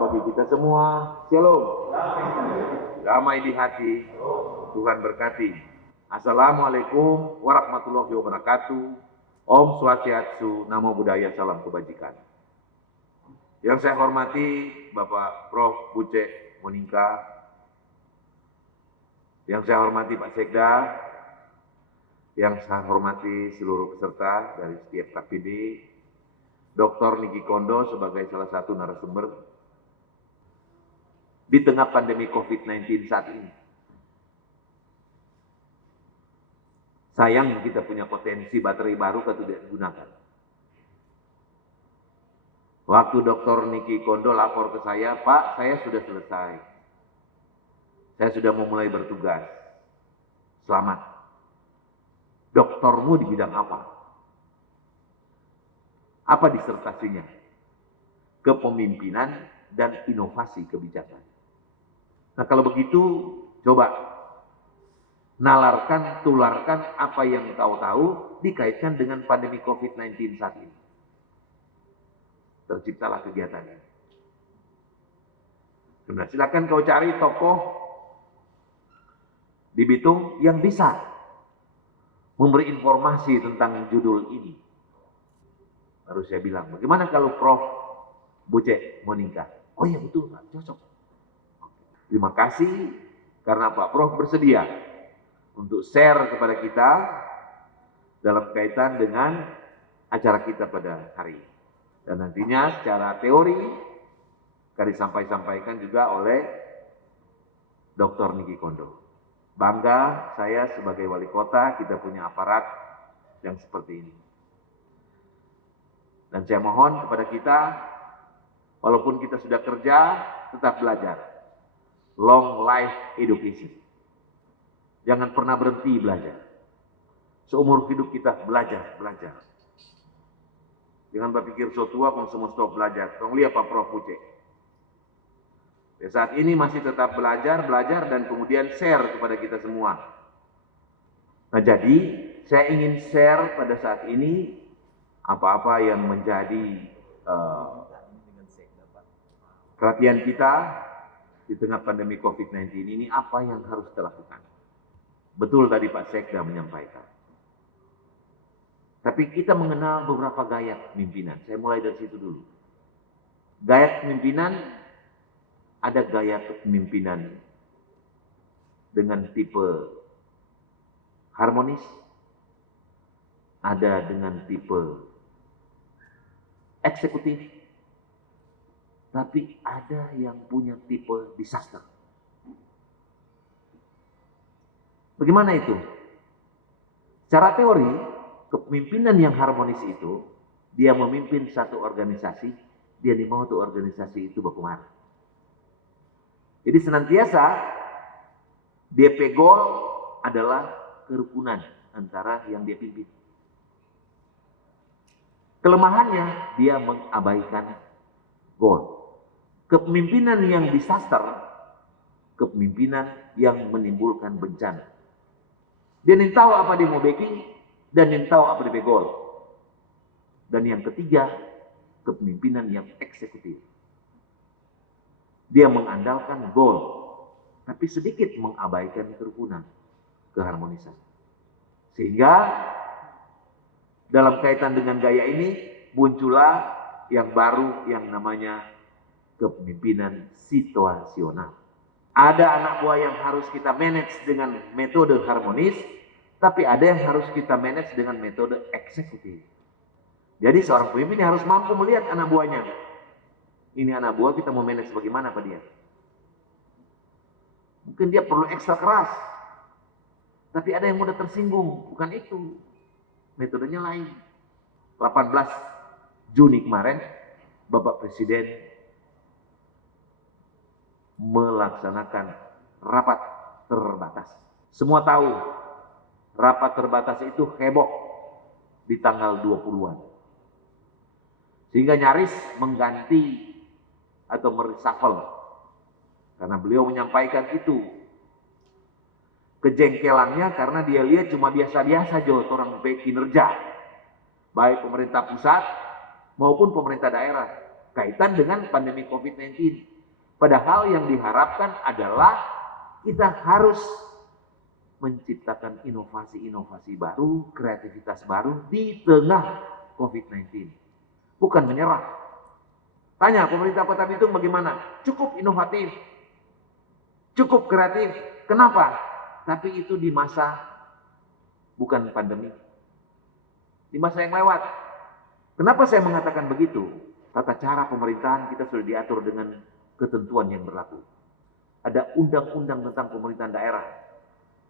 bagi kita semua. Shalom. Damai di hati, Tuhan berkati. Assalamualaikum warahmatullahi wabarakatuh. Om Swastiastu, Namo Buddhaya, salam kebajikan. Yang saya hormati Bapak Prof. Buce Monika, yang saya hormati Pak Sekda, yang saya hormati seluruh peserta dari setiap KPD, Dr. Niki Kondo sebagai salah satu narasumber di tengah pandemi COVID-19 saat ini. Sayang kita punya potensi baterai baru kalau tidak digunakan. Waktu Dr. Niki Kondo lapor ke saya, Pak, saya sudah selesai. Saya sudah memulai bertugas. Selamat. Doktormu di bidang apa? Apa disertasinya? Kepemimpinan dan inovasi kebijakan. Nah, kalau begitu, coba nalarkan, tularkan apa yang kau tahu dikaitkan dengan pandemi COVID-19 saat ini. Terciptalah kegiatan ini. Nah, silakan kau cari tokoh di Bitung yang bisa memberi informasi tentang judul ini. Baru saya bilang, bagaimana kalau Prof. Buce Monika? Oh iya betul Pak, cocok. Terima kasih karena Pak Prof bersedia untuk share kepada kita dalam kaitan dengan acara kita pada hari ini. Dan nantinya secara teori akan disampaikan juga oleh Dr. Niki Kondo. Bangga saya sebagai wali kota kita punya aparat yang seperti ini. Dan saya mohon kepada kita, walaupun kita sudah kerja, tetap belajar. Long life education. Jangan pernah berhenti belajar. Seumur hidup kita belajar. Jangan berpikir so tua, kalau semua stop belajar. Tolong lihat Pak Prof. Buce. Saat ini masih tetap belajar dan kemudian share kepada kita semua. Nah jadi, saya ingin share pada saat ini apa-apa yang menjadi perhatian kita di tengah pandemi COVID-19 ini, apa yang harus kita lakukan. Betul tadi Pak Sekda menyampaikan. Tapi kita mengenal beberapa gaya kepemimpinan. Saya mulai dari situ dulu. Gaya kepemimpinan, ada gaya kepemimpinan dengan tipe harmonis, ada dengan tipe eksekutif, tapi ada yang punya tipe disaster. Bagaimana itu? Secara teori, kepemimpinan yang harmonis itu, dia memimpin satu organisasi, dia mau tuh organisasi itu berkembang. Jadi senantiasa DP goal adalah kerukunan antara yang dia pimpin. Kelemahannya, dia mengabaikan goal. Kepemimpinan yang disaster, kepemimpinan yang menimbulkan bencana. Dia ingin tahu apa dia mau backing, dan ingin tahu apa dia goal. Dan yang ketiga, kepemimpinan yang eksekutif. Dia mengandalkan goal, tapi sedikit mengabaikan kerukunan, keharmonisan. Sehingga dalam kaitan dengan gaya ini, muncullah yang baru yang namanya kepemimpinan situasional. Ada anak buah yang harus kita manage dengan metode harmonis, tapi ada yang harus kita manage dengan metode eksekutif. Jadi seorang pemimpin harus mampu melihat anak buahnya. Ini anak buah kita mau manage bagaimana Pak dia? Mungkin dia perlu ekstra keras, tapi ada yang mudah tersinggung, bukan itu. Metodenya lain. 18 Juni kemarin, Bapak Presiden melaksanakan rapat terbatas. Semua tahu rapat terbatas itu heboh di tanggal 20-an. Sehingga nyaris mengganti atau mereshuffle. Karena beliau menyampaikan itu. Kejengkelannya karena dia lihat cuma biasa-biasa aja orang baik kinerja. Baik pemerintah pusat maupun pemerintah daerah. Kaitan dengan pandemi COVID-19. Padahal yang diharapkan adalah kita harus menciptakan inovasi-inovasi baru, kreativitas baru di tengah COVID-19. Bukan menyerah. Tanya pemerintah Kota Bitung bagaimana? Cukup inovatif, cukup kreatif. Kenapa? Tapi itu di masa bukan pandemi. Di masa yang lewat. Kenapa saya mengatakan begitu? Tata cara pemerintahan kita sudah diatur dengan ketentuan yang berlaku. Ada undang-undang tentang pemerintahan daerah.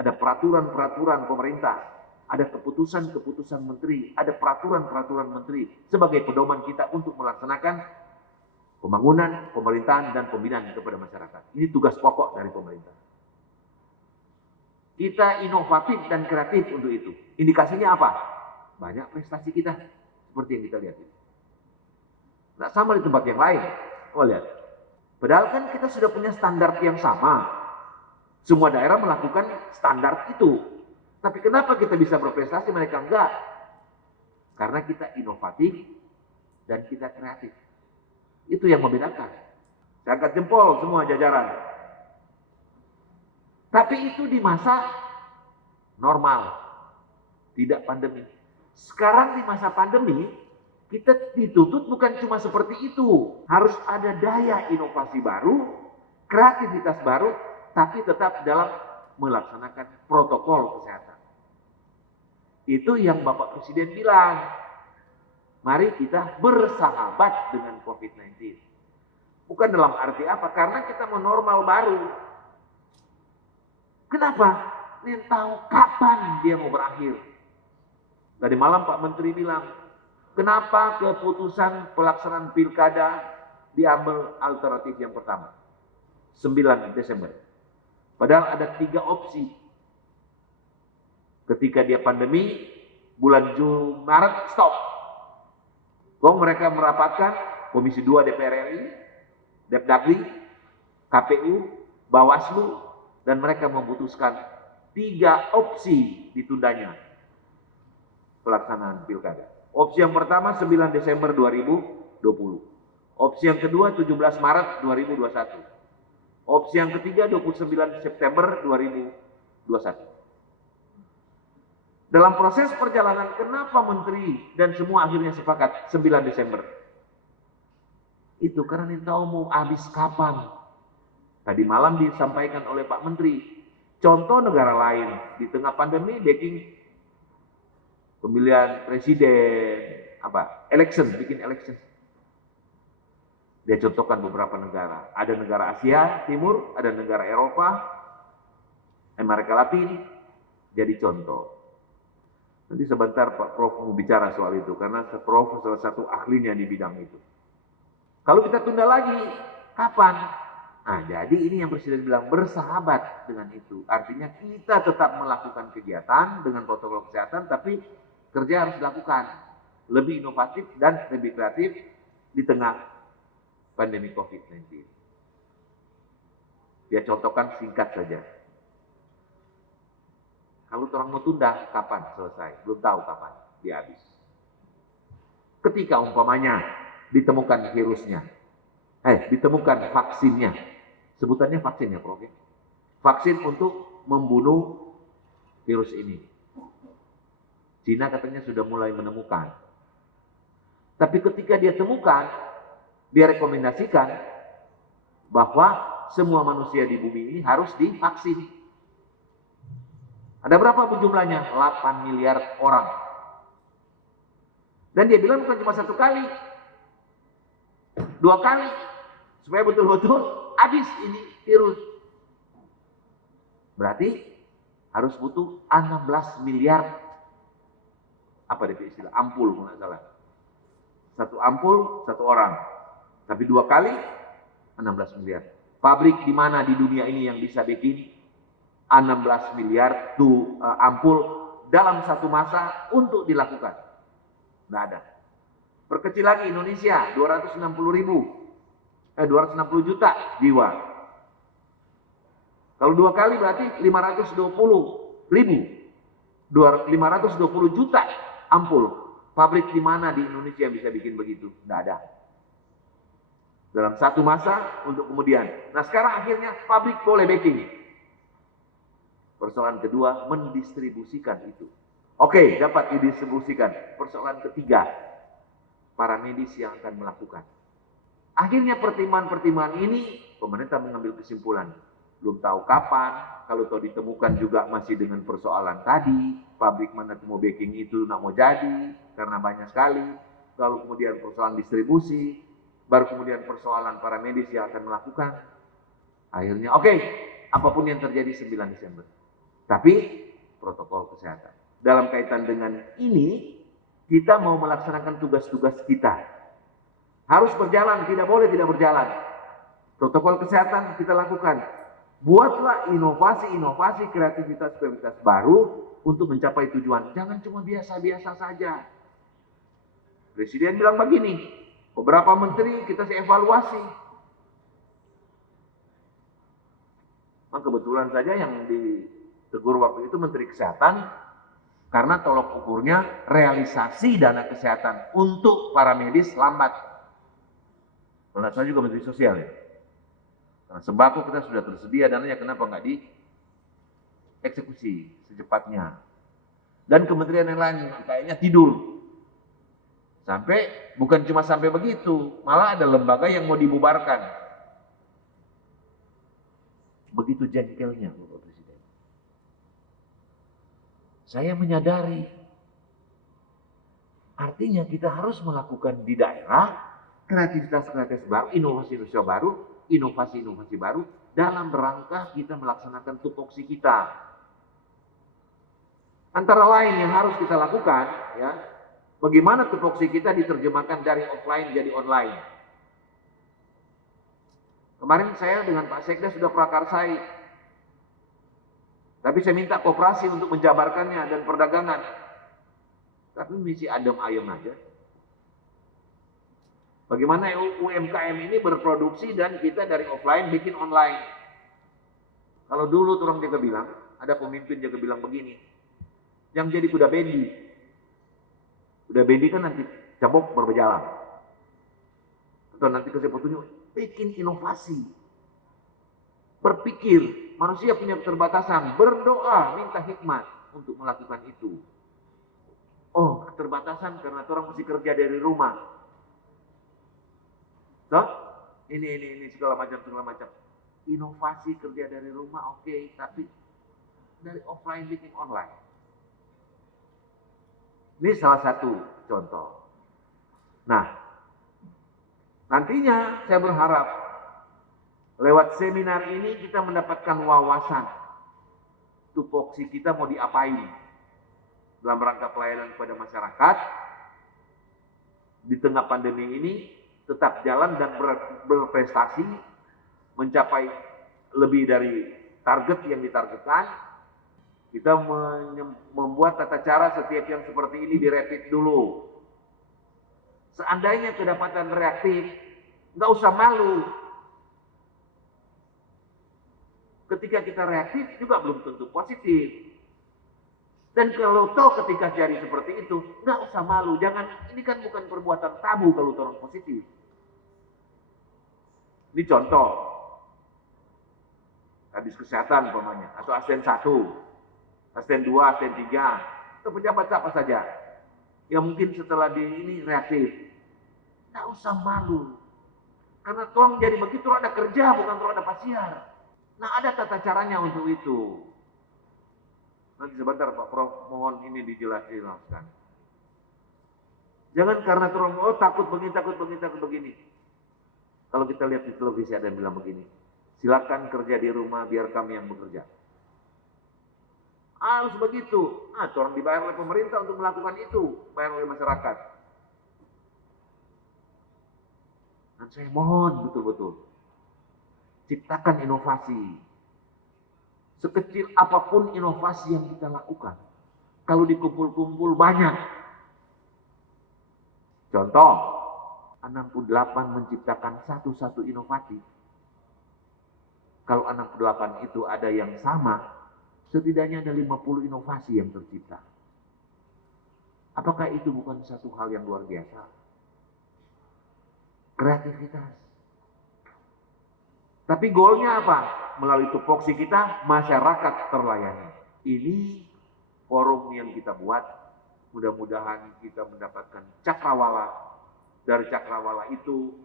Ada peraturan-peraturan pemerintah. Ada keputusan-keputusan menteri. Ada peraturan-peraturan menteri. Sebagai pedoman kita untuk melaksanakan pembangunan, pemerintahan, dan pembinaan kepada masyarakat. Ini tugas pokok dari pemerintah. Kita inovatif dan kreatif untuk itu. Indikasinya apa? Banyak prestasi kita. Seperti yang kita lihat ini. Nggak sama di tempat yang lain. Oh lihat. Padahal kan kita sudah punya standar yang sama. Semua daerah melakukan standar itu. Tapi kenapa kita bisa berprestasi, mereka enggak? Karena kita inovatif dan kita kreatif. Itu yang membedakan. Saya angkat jempol semua jajaran. Tapi itu di masa normal. Tidak pandemi. Sekarang di masa pandemi, kita dituntut bukan cuma seperti itu. Harus ada daya inovasi baru, kreativitas baru, tapi tetap dalam melaksanakan protokol kesehatan. Itu yang Bapak Presiden bilang. Mari kita bersahabat dengan COVID-19. Bukan dalam arti apa? Karena kita mau normal baru. Kenapa? Ini tahu kapan dia mau berakhir. Tadi malam Pak Menteri bilang, kenapa keputusan pelaksanaan pilkada diambil alternatif yang pertama? 9 Desember. Padahal ada 3 opsi. Ketika dia pandemi, bulan Maret stop. Kok mereka merapatkan Komisi 2 DPR RI, Depdagri, KPU, Bawaslu, dan mereka memutuskan 3 opsi ditundanya pelaksanaan pilkada. Opsi yang pertama 9 Desember 2020. Opsi yang kedua 17 Maret 2021. Opsi yang ketiga 29 September 2021. Dalam proses perjalanan, kenapa menteri dan semua akhirnya sepakat 9 Desember? Itu karena ini tahu mau habis kapan. Tadi malam disampaikan oleh Pak Menteri, contoh negara lain di tengah pandemi baking pemilihan presiden, bikin election. Dia contohkan beberapa negara. Ada negara Asia Timur, ada negara Eropa, Amerika Latin, jadi contoh. Nanti sebentar Pak Prof mau bicara soal itu, karena Prof salah satu ahlinya di bidang itu. Kalau kita tunda lagi, kapan? Nah, jadi ini yang Presiden bilang, bersahabat dengan itu. Artinya kita tetap melakukan kegiatan dengan protokol kesehatan, tapi kerja harus dilakukan. Lebih inovatif dan lebih kreatif di tengah pandemi COVID-19. Dia contohkan singkat saja. Kalau orang mau tunda, kapan selesai? Belum tahu kapan dia habis. Ketika umpamanya ditemukan virusnya, ditemukan vaksinnya, sebutannya vaksin ya Prof. Vaksin untuk membunuh virus ini. Cina katanya sudah mulai menemukan. Tapi ketika dia temukan, dia rekomendasikan bahwa semua manusia di bumi ini harus divaksin. Ada berapa jumlahnya? 8 miliar orang. Dan dia bilang bukan cuma 1 kali, 2 kali, supaya betul-betul habis ini virus. Berarti harus butuh 16 miliar, istilah ampul kalau nggak salah. 1 ampul 1 orang, tapi 2 kali 16 miliar. Pabrik di mana di dunia ini yang bisa bikin 16 miliar ampul dalam 1 masa untuk dilakukan? Nggak ada. Perkecil lagi, Indonesia 260 juta jiwa. Kalau 2 kali berarti 520 juta ampul. Pabrik di mana di Indonesia yang bisa bikin begitu? Nggak ada. dalam satu masa untuk kemudian. Nah sekarang akhirnya pabrik boleh baking. Persoalan kedua, mendistribusikan itu. Oke, dapat didistribusikan. Persoalan ketiga, para medis yang akan melakukan. Akhirnya pertimbangan-pertimbangan ini, pemerintah mengambil kesimpulan. Belum tahu kapan, kalau tahu ditemukan juga masih dengan persoalan tadi, pabrik mana mau baking itu nak mau jadi, karena banyak sekali. Lalu kemudian persoalan distribusi, baru kemudian persoalan para medis yang akan melakukan. Akhirnya, oke, apapun yang terjadi 9 Desember. Tapi protokol kesehatan. Dalam kaitan dengan ini, kita mau melaksanakan tugas-tugas kita. Harus berjalan, tidak boleh tidak berjalan. Protokol kesehatan kita lakukan. Buatlah inovasi-inovasi, kreativitas-kreativitas baru untuk mencapai tujuan. Jangan cuma biasa-biasa saja. Presiden bilang begini, beberapa menteri kita evaluasi. Nah, kebetulan saja yang ditegur waktu itu Menteri Kesehatan karena tolok ukurnya realisasi dana kesehatan untuk para medis lambat. Karena saya juga Menteri Sosial ya. Nah, sembako kita sudah tersedia dananya, kenapa nggak dieksekusi secepatnya? Dan kementerian yang lain kayaknya tidur. Sampai bukan cuma sampai begitu, malah ada lembaga yang mau dibubarkan. Begitu jengkelnya Bapak Presiden. Saya menyadari, artinya kita harus melakukan di daerah kreativitas-kreativitas baru, inovasi-inovasi baru, inovasi-inovasi baru dalam rangka kita melaksanakan tupoksi kita. Antara lain yang harus kita lakukan, ya, bagaimana tupoksi kita diterjemahkan dari offline jadi online. Kemarin saya dengan Pak Sekda sudah prakarsai, tapi saya minta koperasi untuk menjabarkannya dan perdagangan. Tapi misi adem ayem aja. Bagaimana UMKM ini berproduksi dan kita dari offline bikin online. Kalau dulu orang jaga bilang, ada pemimpin jaga bilang begini, yang jadi kuda bendi. Kuda bendi kan nanti cabok berjalan. Atau nanti kasih petunjuk, bikin inovasi. Berpikir, manusia punya keterbatasan, berdoa, minta hikmat untuk melakukan itu. Oh, keterbatasan karena orang mesti kerja dari rumah. Toh? Ini segala macam. Inovasi kerja dari rumah oke, tapi dari offline bikin online. Ini salah satu contoh. Nah, nantinya saya berharap lewat seminar ini kita mendapatkan wawasan tupoksi kita mau diapain dalam rangka pelayanan kepada masyarakat di tengah pandemi ini, tetap jalan dan berprestasi mencapai lebih dari target yang ditargetkan. Kita membuat tata cara setiap yang seperti ini dirapid dulu. Seandainya kedapatan reaktif, nggak usah malu. Ketika kita reaktif juga belum tentu positif. Dan kalau toh ketika jadi seperti itu, nggak usah malu. Jangan, ini kan bukan perbuatan tabu kalau orang positif. Ini contoh. Kadis kesehatan umpamanya, atau asisten 1, asisten 2, asisten 3, atau pejabat siapa saja. Yang mungkin setelah di ini reaktif. Nggak usah malu. Karena tolong jadi begitu ada kerja, bukan terus ada pasiar. Nah ada tata caranya untuk itu. Nanti sebentar Pak Prof, mohon ini dijelaskan. Jangan karena terus, oh takut begini. Kalau kita lihat di televisi ada yang bilang begini, silakan kerja di rumah biar kami yang bekerja. Harus begitu. Nah, orang dibayar oleh pemerintah untuk melakukan itu, bayar oleh masyarakat. Dan saya mohon betul-betul, ciptakan inovasi. Sekecil apapun inovasi yang kita lakukan, kalau dikumpul-kumpul banyak. Contoh, 68 menciptakan satu inovasi. Kalau 68 itu ada yang sama, setidaknya ada 50 inovasi yang tercipta. Apakah itu bukan satu hal yang luar biasa? Kreativitas. Tapi goalnya apa? Melalui tupoksi kita, masyarakat terlayani. Ini forum yang kita buat, mudah-mudahan kita mendapatkan cakrawala. Dari cakrawala itu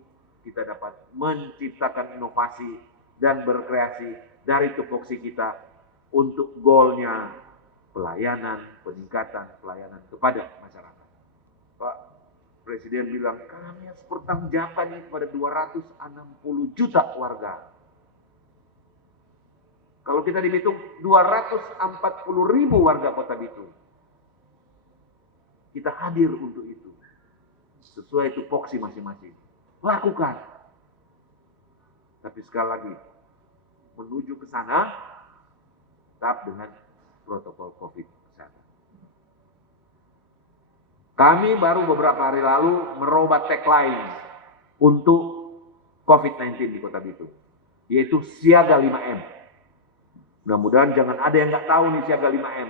kita dapat menciptakan inovasi dan berkreasi dari tupoksi kita untuk goalnya pelayanan, peningkatan pelayanan kepada masyarakat. Pak Presiden bilang, kami harus pertanggungjawaban kepada 260 juta warga. Kalau kita dihitung 240.000 warga Kota Bitung. Kita hadir untuk itu. Sesuai tupoksi masing-masing. Lakukan. Tapi sekali lagi, menuju ke sana, tetap dengan protokol COVID kesana. Kami baru beberapa hari lalu merubah tagline untuk COVID-19 di Kota Bitung. Yaitu siaga 5M. Mudah-mudahan jangan ada yang nggak tahu nih siaga 5M.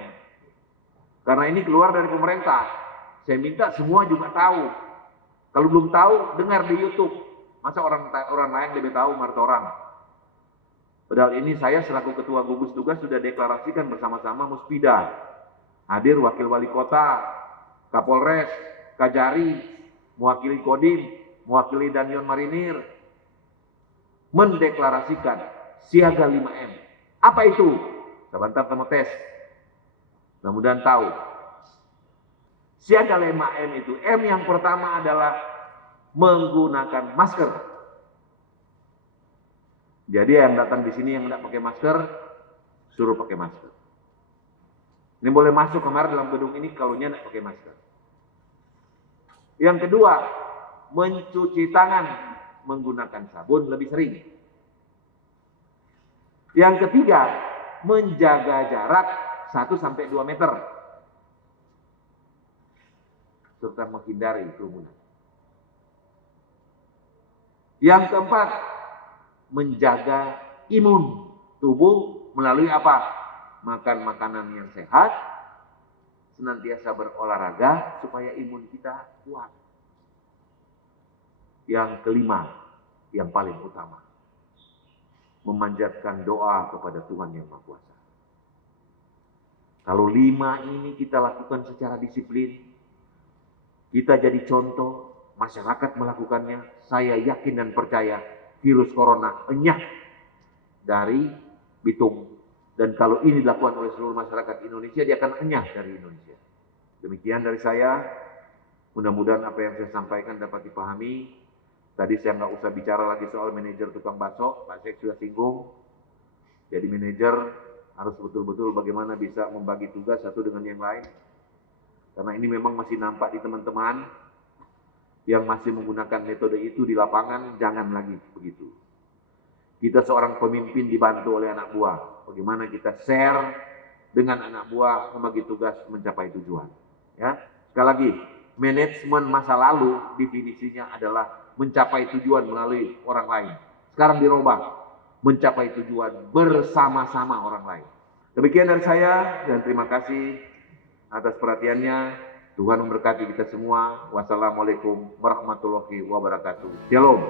Karena ini keluar dari pemerintah. Saya minta semua juga tahu. Kalau belum tahu, dengar di YouTube. Masa orang lain lebih tahu menurut orang. Padahal ini saya selaku Ketua Gugus Tugas sudah deklarasikan bersama-sama Muspida. Hadir Wakil Wali Kota, Kapolres, Kajari, mewakili Kodim, mewakili Danyon Marinir. Mendeklarasikan siaga 5M. Apa itu? Sebentar temu tes. Mudah-mudahan tahu. Siaga 5M itu. M yang pertama adalah menggunakan masker. Jadi yang datang di sini yang tidak pakai masker, suruh pakai masker. Ini boleh masuk kemarin dalam gedung ini kalau tidak pakai masker. Yang kedua, mencuci tangan menggunakan sabun lebih sering. Yang ketiga, menjaga jarak 1-2 meter. Serta menghindari kerumunan. Yang keempat, menjaga imun tubuh melalui apa? Makan makanan yang sehat, senantiasa berolahraga supaya imun kita kuat. Yang kelima, yang paling utama, memanjatkan doa kepada Tuhan Yang Maha Kuasa. Kalau 5 ini kita lakukan secara disiplin, kita jadi contoh, masyarakat melakukannya, saya yakin dan percaya virus corona enyah dari Bitung. Dan kalau ini dilakukan oleh seluruh masyarakat Indonesia, dia akan enyah dari Indonesia. Demikian dari saya, mudah-mudahan apa yang saya sampaikan dapat dipahami. Tadi saya nggak usah bicara lagi soal manajer tukang bakso, Pak Sek sudah singgung. Jadi manajer harus betul-betul bagaimana bisa membagi tugas satu dengan yang lain. Karena ini memang masih nampak di teman-teman yang masih menggunakan metode itu di lapangan, jangan lagi begitu. Kita seorang pemimpin dibantu oleh anak buah. Bagaimana kita share dengan anak buah membagi tugas mencapai tujuan. Ya, sekali lagi, manajemen masa lalu definisinya adalah mencapai tujuan melalui orang lain. Sekarang dirubah, mencapai tujuan bersama-sama orang lain. Demikian dari saya dan terima kasih atas perhatiannya. Tuhan memberkati kita semua. Wassalamualaikum warahmatullahi wabarakatuh. Shalom.